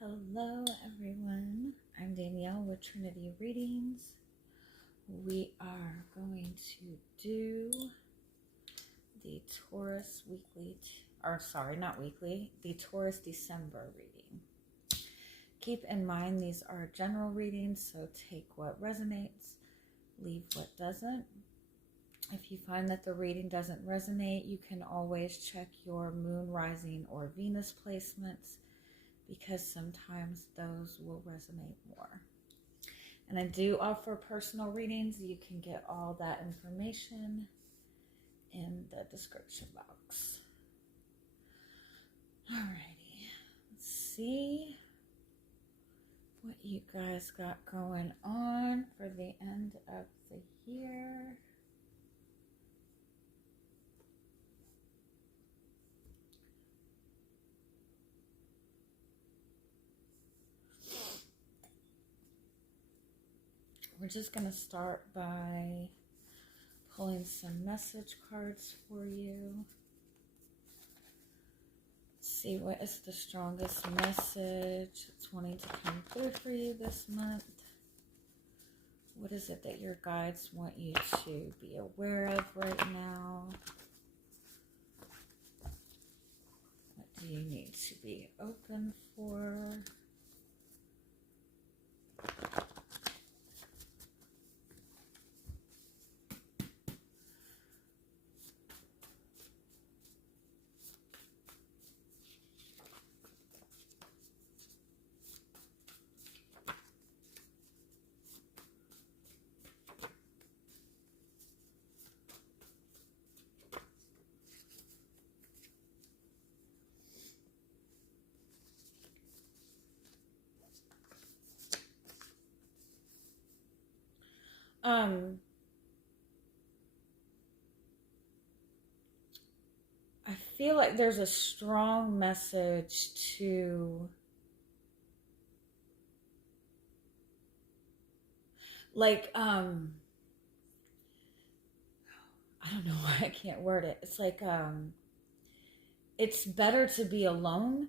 Hello everyone, I'm Danielle with Trinity Readings. We are going to do the Taurus weekly, the Taurus December reading. Keep in mind these are general readings, so take what resonates, leave what doesn't. If you find that the reading doesn't resonate, you can always check your moon, rising, or Venus placements, because sometimes those will resonate more. And I do offer personal readings. You can get all that information in the description box. Alrighty, let's see what you guys got going on for the end of the year. We're just going to start by pulling some message cards for you. Let's see, what is the strongest message that's wanting to come through for you this month? What is it that your guides want you to be aware of right now? What do you need to be open for? I feel like there's a strong message to, I don't know why I can't word it. It's like, it's better to be alone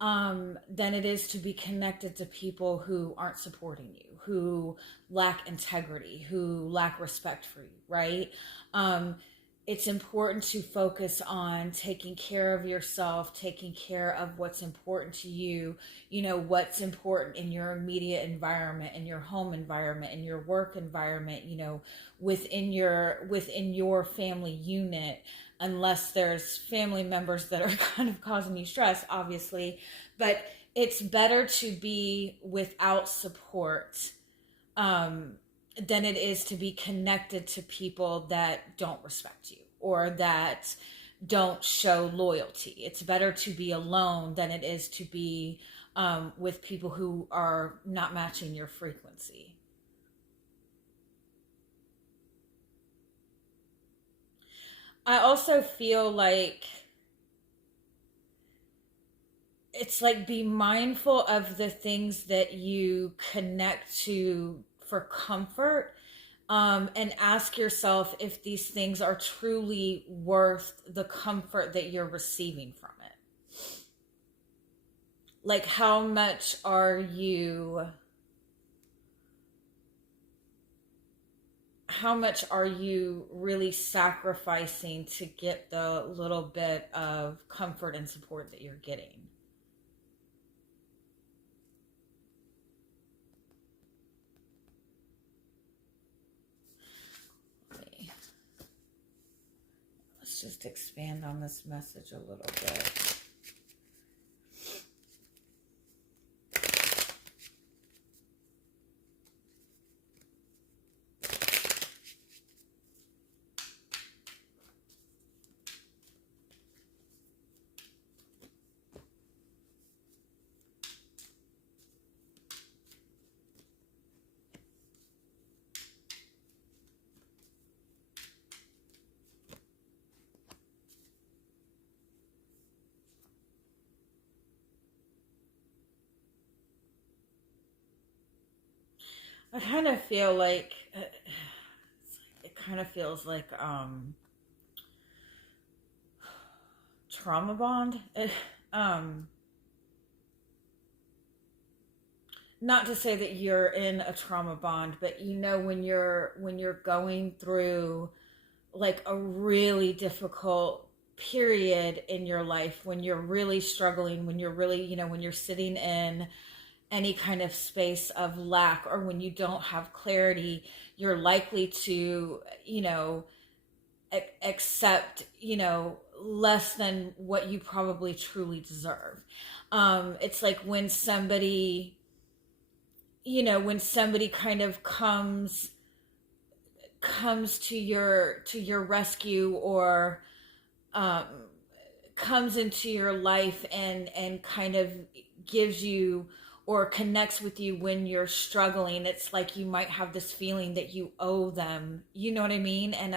than it is to be connected to people who aren't supporting you, who lack integrity, who lack respect for you, right? It's important to focus on taking care of yourself, taking care of what's important to you, what's important in your immediate environment, in your home environment, in your work environment, within your family unit, unless there's family members that are kind of causing you stress, obviously. But it's better to be without support than it is to be connected to people that don't respect you or that don't show loyalty. It's better to be alone than it is to be with people who are not matching your frequency. I also feel like it's like, be mindful of the things that you connect to for comfort, and ask yourself if these things are truly worth the comfort that you're receiving from it. Like, how much are you really sacrificing to get the little bit of comfort and support that you're getting? Let's just expand on this message a little bit. I kind of feel like it kind of feels like trauma bond. not to say that you're in a trauma bond, but when you're going through like a really difficult period in your life, when you're really struggling, when you're really, when you're sitting in any kind of space of lack, or when you don't have clarity, you're likely to, accept, less than what you probably truly deserve. It's like when somebody kind of comes to your rescue, or um, comes into your life and kind of gives you or connects with you when you're struggling. It's like you might have this feeling that you owe them, you know what I mean? And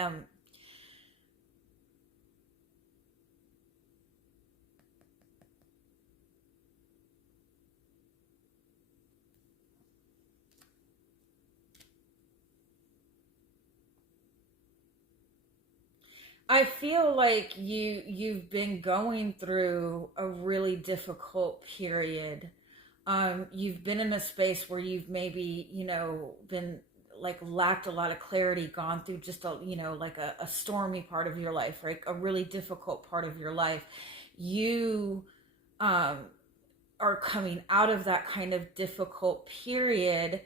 I feel like you've been going through a really difficult period. You've been in a space where you've maybe, been like lacked a lot of clarity, gone through just like a stormy part of your life, right? A really difficult part of your life. You um, are coming out of that kind of difficult period,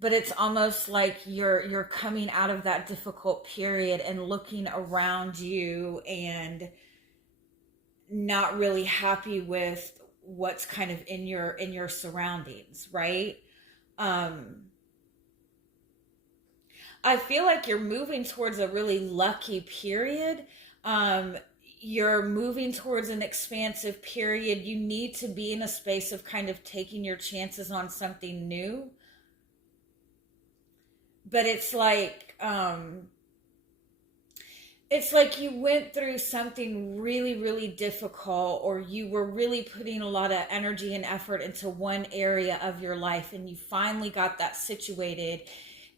but it's almost like you're coming out of that difficult period and looking around you and not really happy with what's kind of in your surroundings, right? um I feel like you're moving towards a really lucky period. um you're moving towards an expansive period. You need to be in a space of kind of taking your chances on something new, but it's like you went through something really, really difficult, or you were really putting a lot of energy and effort into one area of your life, and you finally got that situated.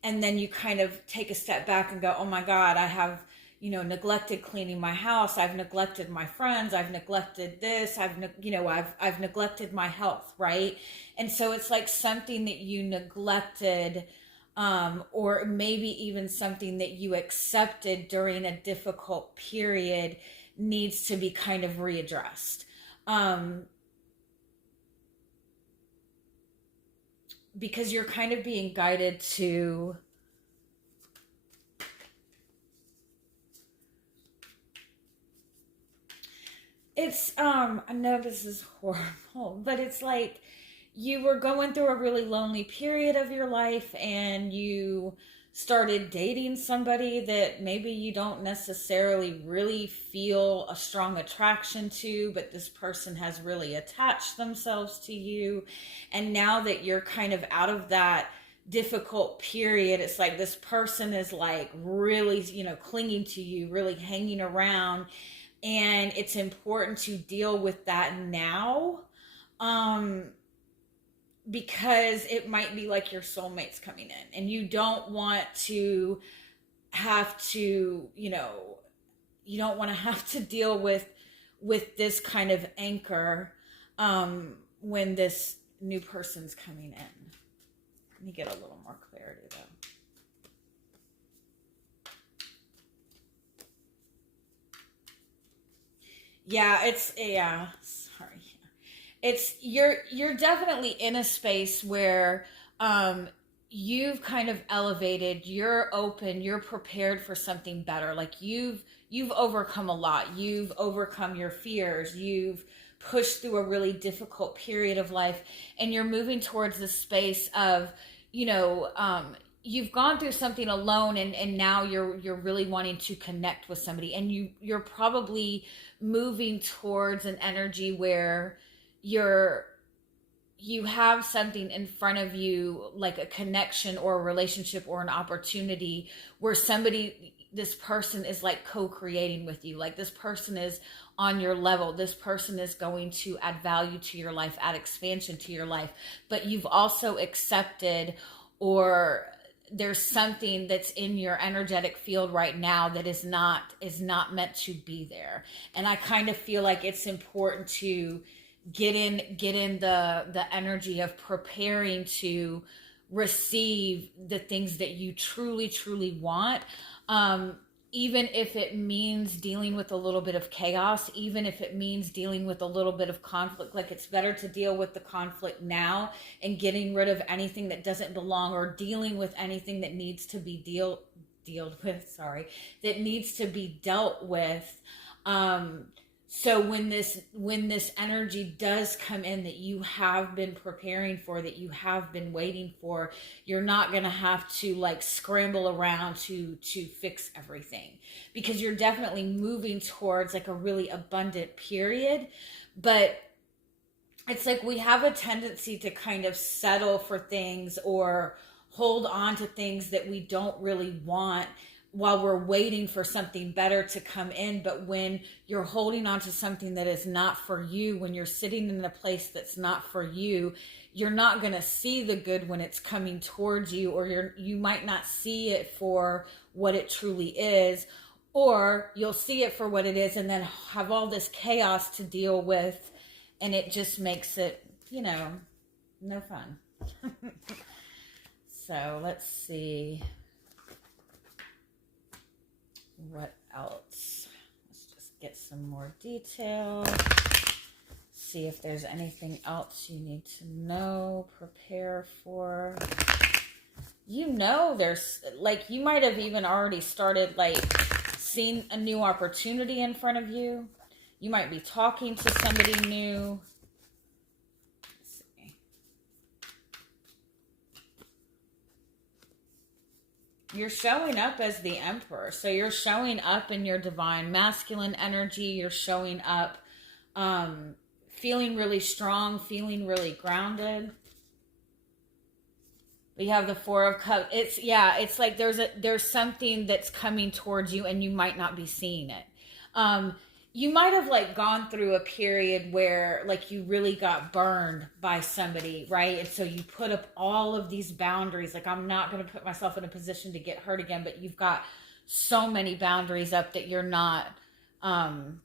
And then you kind of take a step back and go, oh my God, I have, neglected cleaning my house. I've neglected my friends. I've neglected this. I've neglected my health, right? And so it's like something that you neglected, or maybe even something that you accepted during a difficult period, needs to be kind of readdressed. Um, because you're kind of being guided to, I know this is horrible, but it's like you were going through a really lonely period of your life, and you started dating somebody that maybe you don't necessarily really feel a strong attraction to, but this person has really attached themselves to you. And now that you're kind of out of that difficult period, it's like this person is like really, clinging to you, really hanging around. And it's important to deal with that now. Um, because it might be like your soulmate's coming in, and you don't want to have to, you don't want to have to deal with this kind of anchor, when this new person's coming in. Let me get a little more clarity though. Yeah, sorry. It's you're definitely in a space where you've kind of elevated, you're open, you're prepared for something better. Like you've overcome a lot. You've overcome your fears. You've pushed through a really difficult period of life, and you're moving towards the space of, you've gone through something alone, and now you're really wanting to connect with somebody, and you're probably moving towards an energy where you're you have something in front of you, like a connection or a relationship or an opportunity, where this person is like co-creating with you. Like this person is on your level. This person is going to add value to your life, add expansion to your life. But you've also accepted, or there's something that's in your energetic field right now that is not meant to be there. And I kind of feel like it's important to get in the energy of preparing to receive the things that you truly want. Even if it means dealing with a little bit of chaos, even if it means dealing with a little bit of conflict, like it's better to deal with the conflict now and getting rid of anything that doesn't belong, or dealing with anything that needs to be that needs to be dealt with. So when this energy does come in that you have been preparing for, that you have been waiting for, you're not going to have to like scramble around to fix everything, because you're definitely moving towards like a really abundant period. But it's like we have a tendency to kind of settle for things or hold on to things that we don't really want while we're waiting for something better to come in. But when you're holding on to something that is not for you, when you're sitting in a place that's not for you, you're not going to see the good when it's coming towards you, or you might not see it for what it truly is, or you'll see it for what it is and then have all this chaos to deal with, and it just makes it, no fun. So let's see. What else? Let's just get some more detail. See if there's anything else you need to know, prepare for. There's like, you might have even already started like seeing a new opportunity in front of you. You might be talking to somebody new. Let's see. You're showing up as the Emperor. So you're showing up in your divine masculine energy. You're showing up feeling really strong, feeling really grounded. We have the Four of Cups. It's like there's something that's coming towards you and you might not be seeing it. You might have like gone through a period where like you really got burned by somebody, right? And so you put up all of these boundaries, like I'm not going to put myself in a position to get hurt again, but you've got so many boundaries up that you're not, that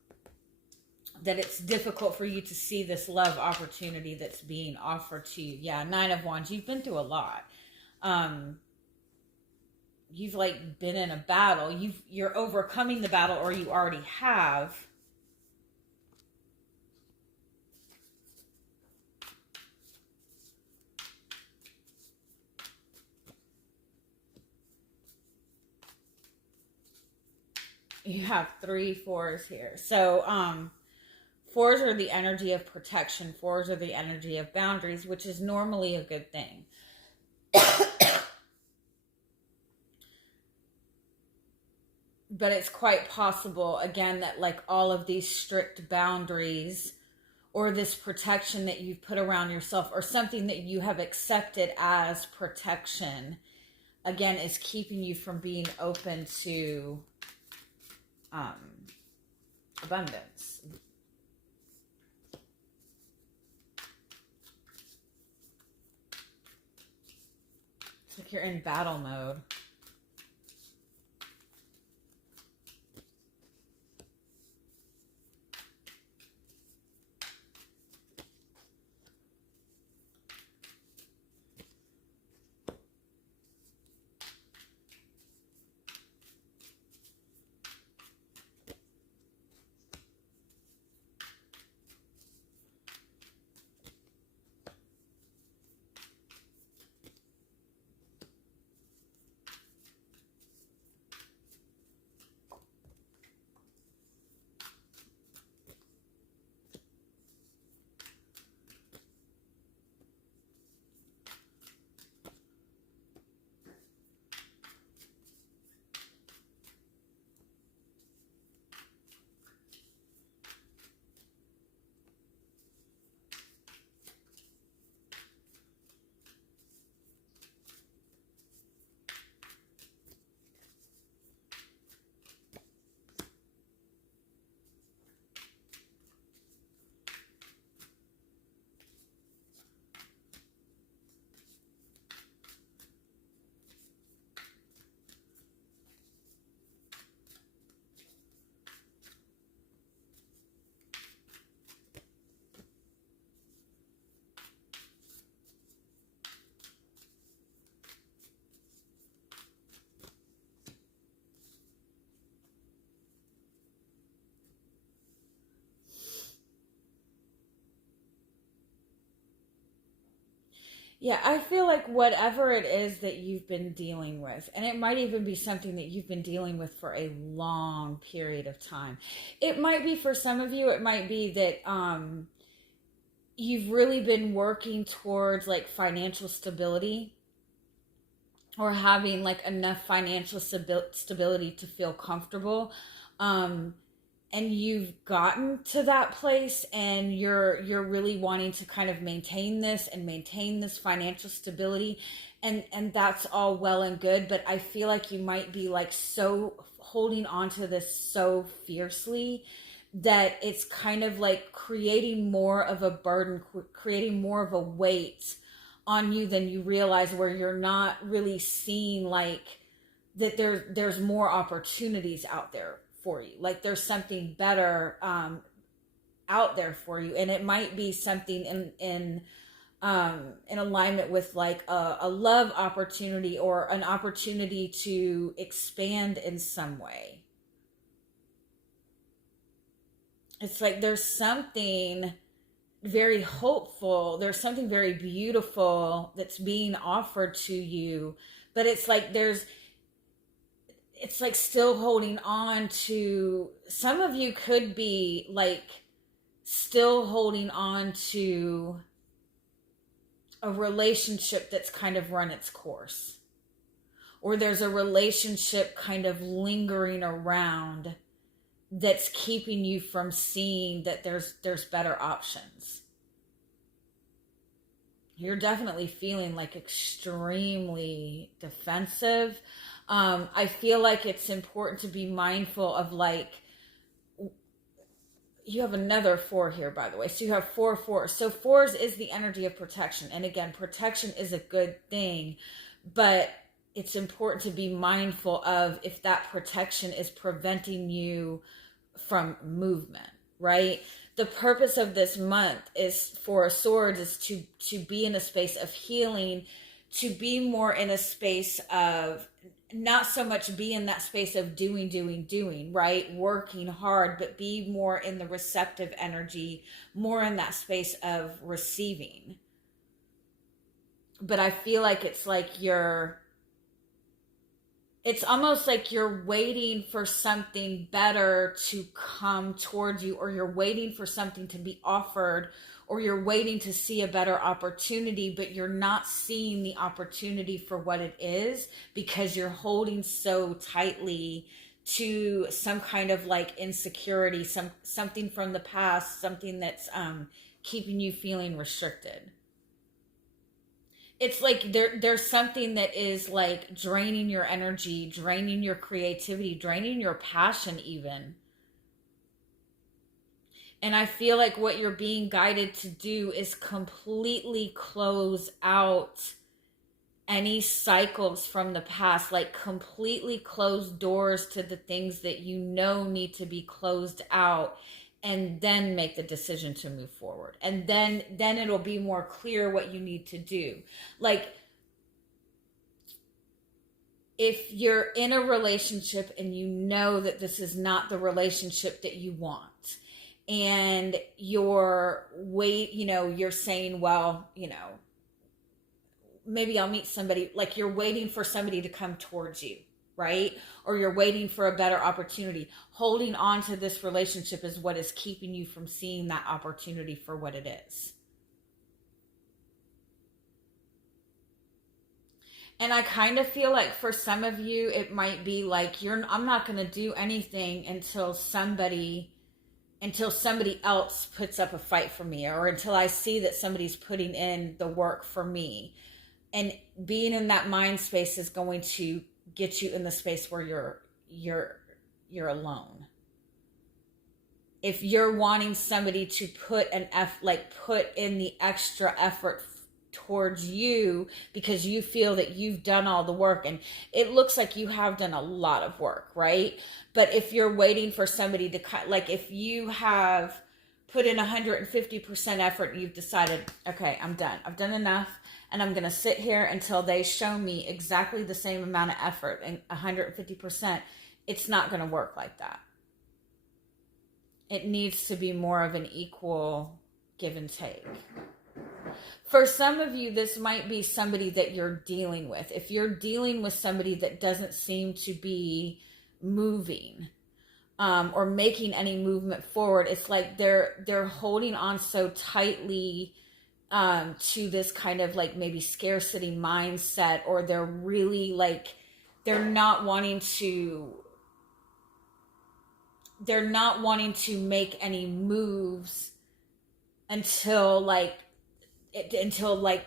it's difficult for you to see this love opportunity that's being offered to you. Yeah, Nine of Wands, you've been through a lot. You've like been in a battle. You're overcoming the battle, or you already have. You have 3 fours here. So, fours are the energy of protection. Fours are the energy of boundaries, which is normally a good thing. But it's quite possible, again, that like all of these strict boundaries or this protection that you've put around yourself, or something that you have accepted as protection, again, is keeping you from being open to abundance. It's like you're in battle mode. Yeah, I feel like whatever it is that you've been dealing with, and it might even be something that you've been dealing with for a long period of time. It might be for some of you, it might be that you've really been working towards like financial stability, or having like enough financial stability to feel comfortable. Um, and you've gotten to that place, and you're really wanting to kind of maintain this financial stability, and that's all well and good, but I feel like you might be like so holding on to this so fiercely that it's kind of like creating more of a burden, creating more of a weight on you than you realize, where you're not really seeing like that there's more opportunities out there for you. Like there's something better out there for you, and it might be something in alignment with like a love opportunity, or an opportunity to expand in some way. It's like there's something very hopeful, there's something very beautiful that's being offered to you, but it's like still holding on to, some of you could be like still holding on to a relationship that's kind of run its course, or there's a relationship kind of lingering around that's keeping you from seeing that there's better options. You're definitely feeling like extremely defensive. I feel like it's important to be mindful of like, you have another four here, by the way. So you have four fours. So fours is the energy of protection. And again, protection is a good thing, but it's important to be mindful of if that protection is preventing you from movement, right? The purpose of this month is for swords is to be in a space of healing, to be more in a space of not so much be in that space of doing, right? Working hard, but be more in the receptive energy, more in that space of receiving. But I feel like it's almost like you're waiting for something better to come towards you, or you're waiting for something to be offered, or you're waiting to see a better opportunity, but you're not seeing the opportunity for what it is, because you're holding so tightly to some kind of like insecurity, something from the past, something that's keeping you feeling restricted. It's like there's something that is like draining your energy, draining your creativity, draining your passion even. And I feel like what you're being guided to do is completely close out any cycles from the past, like completely close doors to the things that you know need to be closed out, and then make the decision to move forward. And then it'll be more clear what you need to do. Like if you're in a relationship and you know that this is not the relationship that you want, and you're saying, well, maybe I'll meet somebody, like you're waiting for somebody to come towards you, right? Or you're waiting for a better opportunity. Holding on to this relationship is what is keeping you from seeing that opportunity for what it is. And I kind of feel like for some of you, it might be like I'm not going to do anything until somebody else puts up a fight for me, or until I see that somebody's putting in the work for me. And being in that mind space is going to get you in the space where you're alone. If you're wanting somebody to put in the extra effort towards you because you feel that you've done all the work, and it looks like you have done a lot of work, right? But if you're waiting for somebody to like if you have put in 150% effort and you've decided, okay, I'm done. I've done enough, and I'm going to sit here until they show me exactly the same amount of effort and 150%, it's not going to work like that. It needs to be more of an equal give and take. For some of you, this might be somebody that you're dealing with. If you're dealing with somebody that doesn't seem to be moving, or making any movement forward, it's like they're holding on so tightly to this kind of like maybe scarcity mindset, or they're really like they're not wanting to make any moves until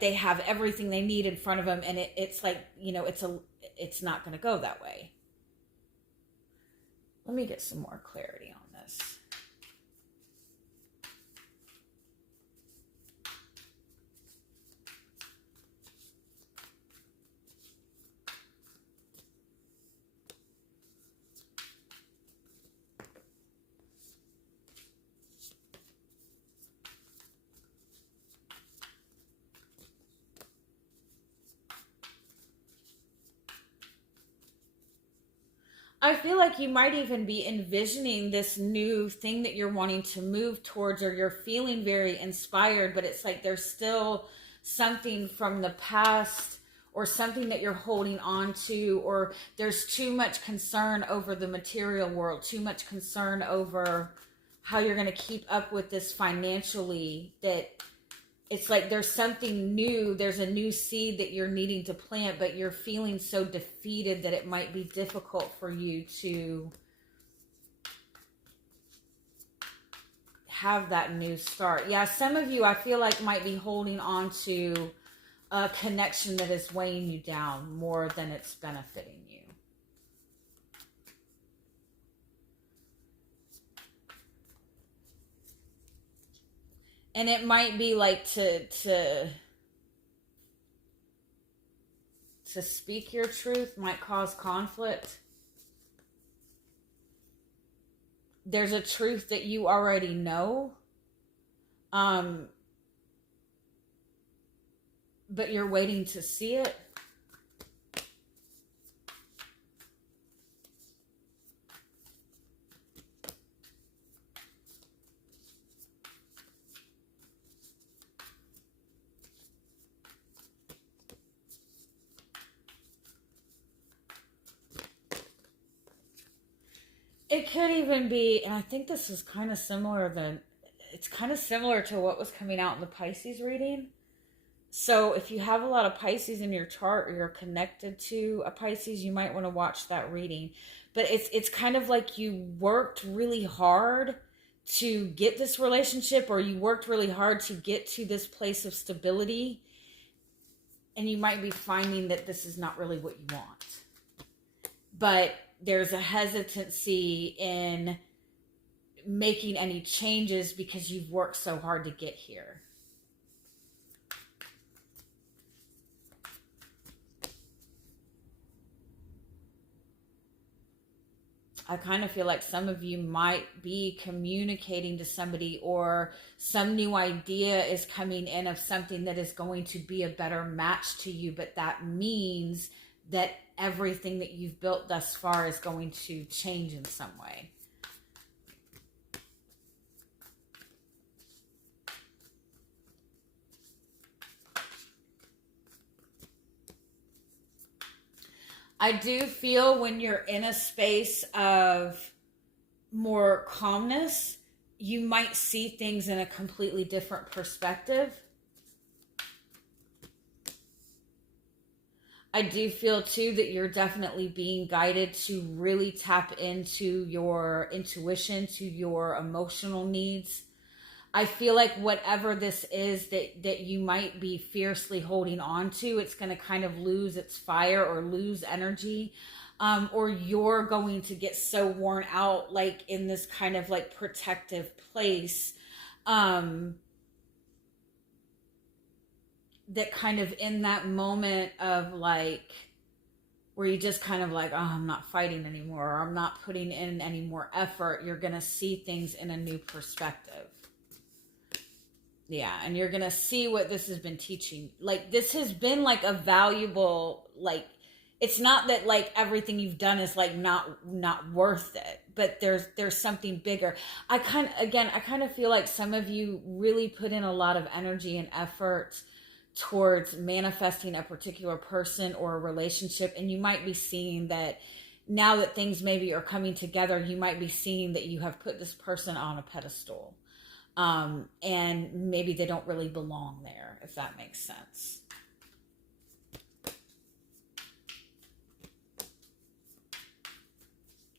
they have everything they need in front of them, and it's like, it's not going to go that way. Let me get some more clarity on this. I feel like you might even be envisioning this new thing that you're wanting to move towards, or you're feeling very inspired, but it's like there's still something from the past, or something that you're holding on to, or there's too much concern over the material world, too much concern over how you're going to keep up with this financially, that it's like there's something new, there's a new seed that you're needing to plant, but you're feeling so defeated that it might be difficult for you to have that new start. Yeah, some of you, I feel like, might be holding on to a connection that is weighing you down more than it's benefiting you. And it might be like to speak your truth might cause conflict. There's a truth that you already know, but you're waiting to see it. It could even be, and I think this is kind of similar to what was coming out in the Pisces reading. So if you have a lot of Pisces in your chart, or you're connected to a Pisces, you might want to watch that reading. But it's kind of like you worked really hard to get this relationship, or you worked really hard to get to this place of stability, and you might be finding that this is not really what you want. But there's a hesitancy in making any changes because you've worked so hard to get here. I kind of feel like some of you might be communicating to somebody, or some new idea is coming in of something that is going to be a better match to you, but that means that everything that you've built thus far is going to change in some way. I do feel when you're in a space of more calmness, you might see things in a completely different perspective. I do feel too that you're definitely being guided to really tap into your intuition, to your emotional needs. I feel like whatever this is that you might be fiercely holding on to, it's going to kind of lose its fire or lose energy. Or you're going to get so worn out, like in this kind of like protective place. That kind of in that moment of like, where you just kind of like, oh, I'm not fighting anymore, or I'm not putting in any more effort, you're going to see things in a new perspective. Yeah, and you're going to see what this has been teaching. Like, this has been like a valuable, like, it's not that like everything you've done is like not worth it, but there's something bigger. I kind of feel like some of you really put in a lot of energy and effort towards manifesting a particular person or a relationship, and you might be seeing that now that things maybe are coming together, you might be seeing that you have put this person on a pedestal, and maybe they don't really belong there, if that makes sense.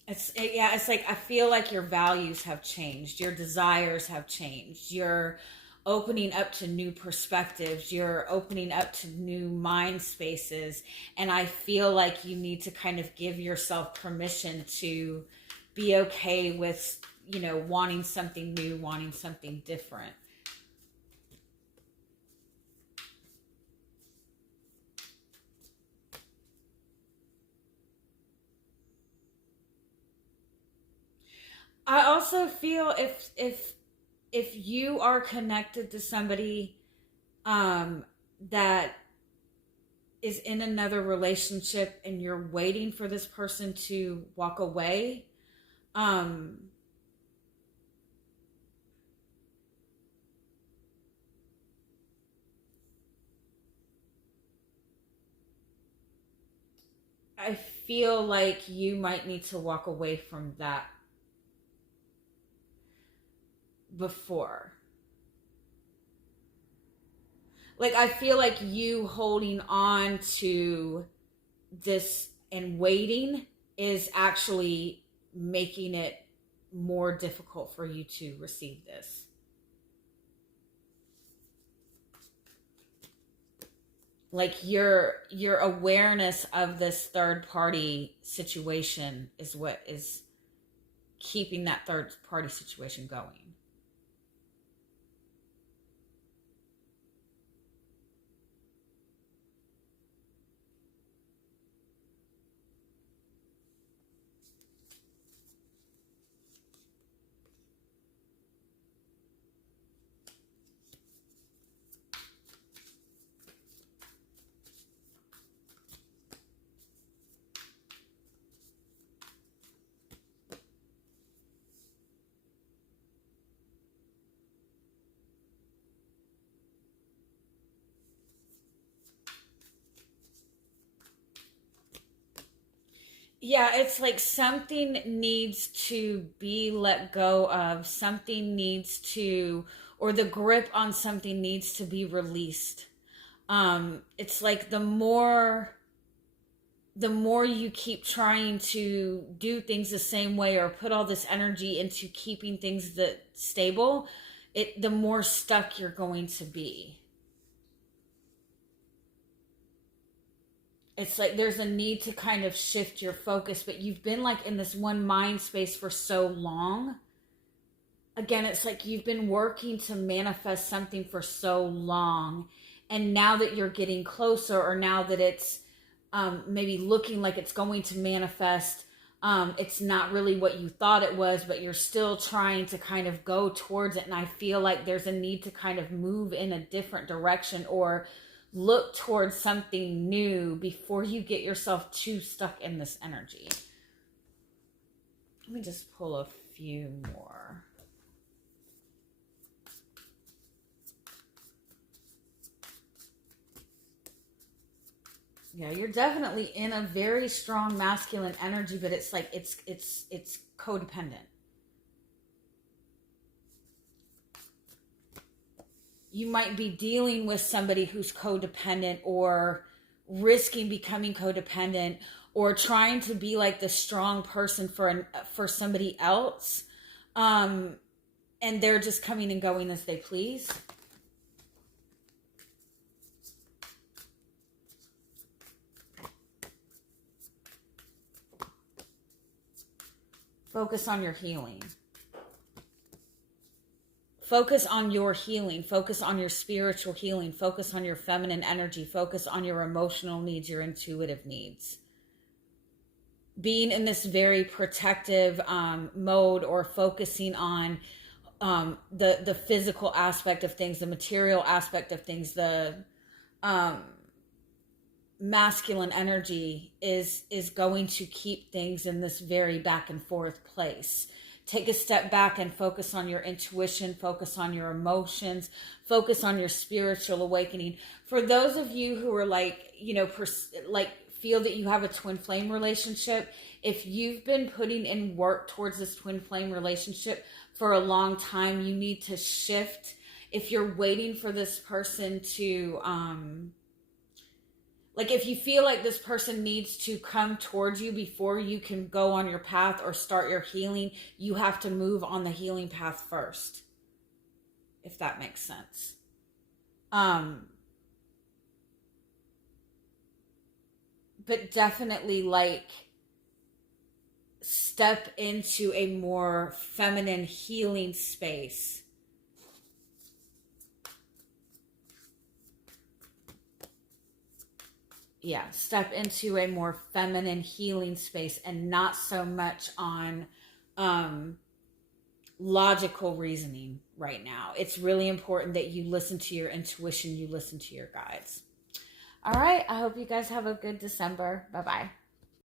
It's like I feel like your values have changed, your desires have changed, you're opening up to new perspectives, you're opening up to new mind spaces, and I feel like you need to kind of give yourself permission to be okay with, wanting something new, wanting something different. I also feel if you are connected to somebody um that is in another relationship and you're waiting for this person to walk away, um I feel like you might need to walk away from that before. Like I feel like you holding on to this and waiting is actually making it more difficult for you to receive this. Like your awareness of this third party situation is what is keeping that third party situation going. Yeah, it's like something needs to be let go of, something needs to, or the grip on something needs to be released. It's like the more you keep trying to do things the same way or put all this energy into keeping things that stable, the more stuck you're going to be. It's like there's a need to kind of shift your focus, but you've been like in this one mind space for so long. Again, it's like you've been working to manifest something for so long, and now that you're getting closer, or now that it's maybe looking like it's going to manifest, it's not really what you thought it was, but you're still trying to kind of go towards it. And I feel like there's a need to kind of move in a different direction or look towards something new before you get yourself too stuck in this energy. Let me just pull a few more. Yeah, you're definitely in a very strong masculine energy, but it's like it's codependent. You might be dealing with somebody who's codependent, or risking becoming codependent, or trying to be like the strong person for somebody else, um and they're just coming and going as they please. Focus on your healing. Focus on your healing. Focus on your spiritual healing. Focus on your feminine energy. Focus on your emotional needs, your intuitive needs. Being in this very protective mode, or focusing on the physical aspect of things, the material aspect of things, the masculine energy is going to keep things in this very back and forth place. Take a step back and focus on your intuition, focus on your emotions, focus on your spiritual awakening. For those of you who are like, you know, feel that you have a twin flame relationship, if you've been putting in work towards this twin flame relationship for a long time, you need to shift. If you're waiting for this person to, like if you feel like this person needs to come towards you before you can go on your path or start your healing, you have to move on the healing path first, if that makes sense. But definitely like step into a more feminine healing space. Yeah, step into a more feminine healing space and not so much on logical reasoning right now. It's really important that you listen to your intuition, you listen to your guides. All right, I hope you guys have a good December. Bye-bye.